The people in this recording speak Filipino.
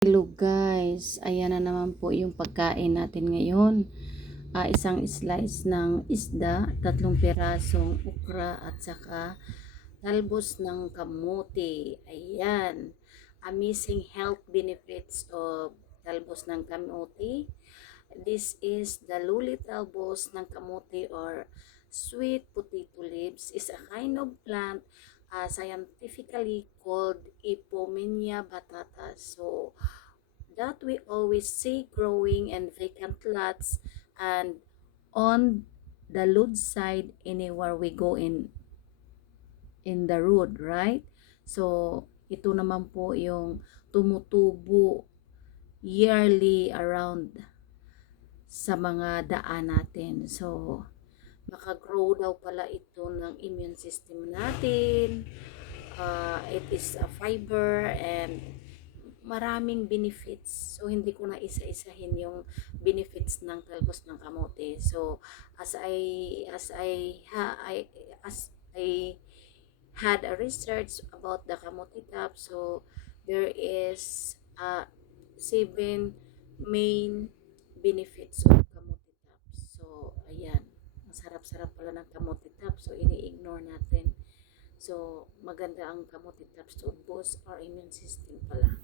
Hello guys, ayan na naman po yung pagkain natin ngayon. Isang slice ng isda, 3 pirasong ukra at saka talbos ng kamote. Ayan, amazing health benefits of talbos ng kamote. This is the luli talbos ng kamote or sweet potato leaves is a kind of plant scientifically called Ipomenia batata. So that we always see growing in vacant lots and on the road side anywhere we go in the road, right? So ito naman po yung tumutubo yearly around sa mga daan natin. So makagrow daw pala ito ng immune system natin. It is a fiber and maraming benefits. So hindi ko na isa-isahin yung benefits ng talbos ng kamote. So as I had a research about the kamote top, so there is 7 main benefits of kamote top. So ayan, masarap-sarap pala ng kamote top. So ini-ignore natin. So maganda ang kamote tops to boost our immune system pala.